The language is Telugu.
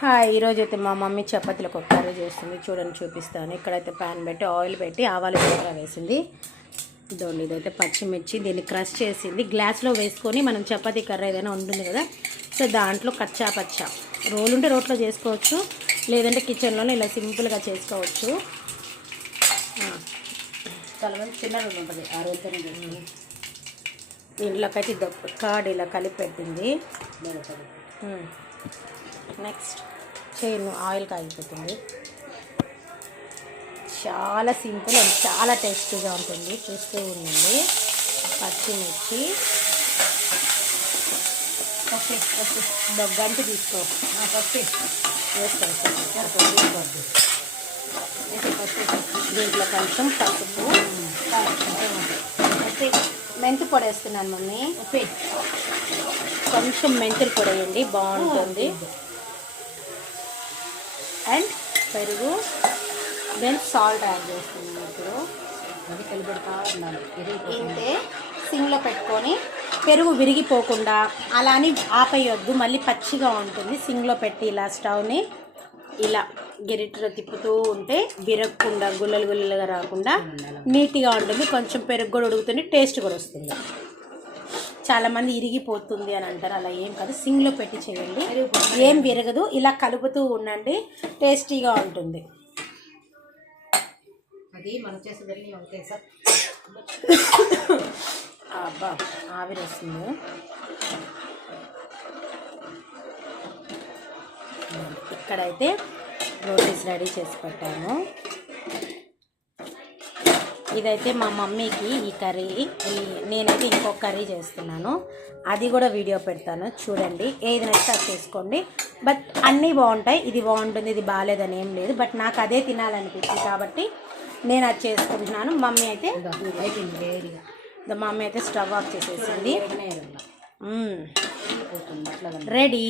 హాయ్, ఈరోజు అయితే మా మమ్మీ చపాతీలకు ఒక కర్రీ చేస్తుంది. చూడండి, చూపిస్తాను. ఇక్కడైతే ప్యాన్ పెట్టి ఆయిల్ పెట్టి ఆవాలు జీలకర్ర వేసింది. ఇదండి, ఇదైతే పచ్చిమిర్చి, దీన్ని క్రష్ చేసింది. గ్లాస్లో వేసుకొని మనం చపాతీ కర్రీ ఏదైనా ఉంటుంది కదా, సో దాంట్లో కచ్చా పచ్చా రోలు ఉంటే రోట్లో చేసుకోవచ్చు, లేదంటే కిచెన్లోనే ఇలా సింపుల్గా చేసుకోవచ్చు. చాలా మంది చిన్న రోలు ఉంటుంది, ఆ రోలుతోనే దీంట్లోకైతే కర్డ్ ఇలా కలిపి పెట్టింది. నెక్స్ట్ చేయను, ఆయిల్ కాగిపోతుంది. చాలా సింపుల్ అండ్ చాలా టేస్టీగా ఉంటుంది. చూస్తూ ఉండండి. పచ్చిమిర్చి గంటి తీసుకో, దీంట్లో కొంచెం పసుపు, మెంతి పొడి వేస్తున్నాను మమ్మీ. కొంచెం మెంతులు పొడి వేయండి, బాగుంటుంది. అండ్ పెరుగు, దెన్ సాల్ట్ యాడ్ చేస్తున్నాను. ఇప్పుడు అది కలిపెడతా ఉండాలి. ఇంతే సింగ్లో పెట్టుకొని, పెరుగు విరిగిపోకుండా అలా అని ఆపేయొద్దు, మళ్ళీ పచ్చిగా ఉంటుంది. సింగ్లో పెట్టి ఇలా స్టవ్ని ఇలా గెరిటిలో తిప్పుతూ ఉంటే విరగకుండా గుల్లలు గుల్లలుగా రాకుండా నీట్గా ఉంటుంది. కొంచెం పెరుగు కూడా ఉడుకుతుంది, టేస్ట్ కూడా వస్తుంది. చాలామంది ఇరిగిపోతుంది అని అంటారు, అలా ఏం కాదు. సింగ్లో పెట్టి చేయండి, ఏం విరగదు. ఇలా కలుపుతూ ఉండండి, టేస్టీగా ఉంటుంది. అది మనం చేసేదాన్ని ఓకే సార్. అబ్బా, ఆవిరి వస్తుంది. ఇక్కడైతే రోటీస్ రెడీ చేసి పెట్టాను. ఇదైతే మా మమ్మీకి ఈ కర్రీ, నేనైతే ఇంకొక కర్రీ చేస్తున్నాను, అది కూడా వీడియో పెడతాను, చూడండి. ఏది నచ్చితే అది చేసుకోండి. బట్ అన్నీ బాగుంటాయి, ఇది బాగుంటుంది, ఇది బాగాలేదని ఏం లేదు. బట్ నాకు అదే తినాలనిపించింది కాబట్టి నేను అది చేసుకుంటున్నాను. మమ్మీ అయితే మమ్మీ అయితే స్టవ్ ఆఫ్ చేసేసింది. రెడీ.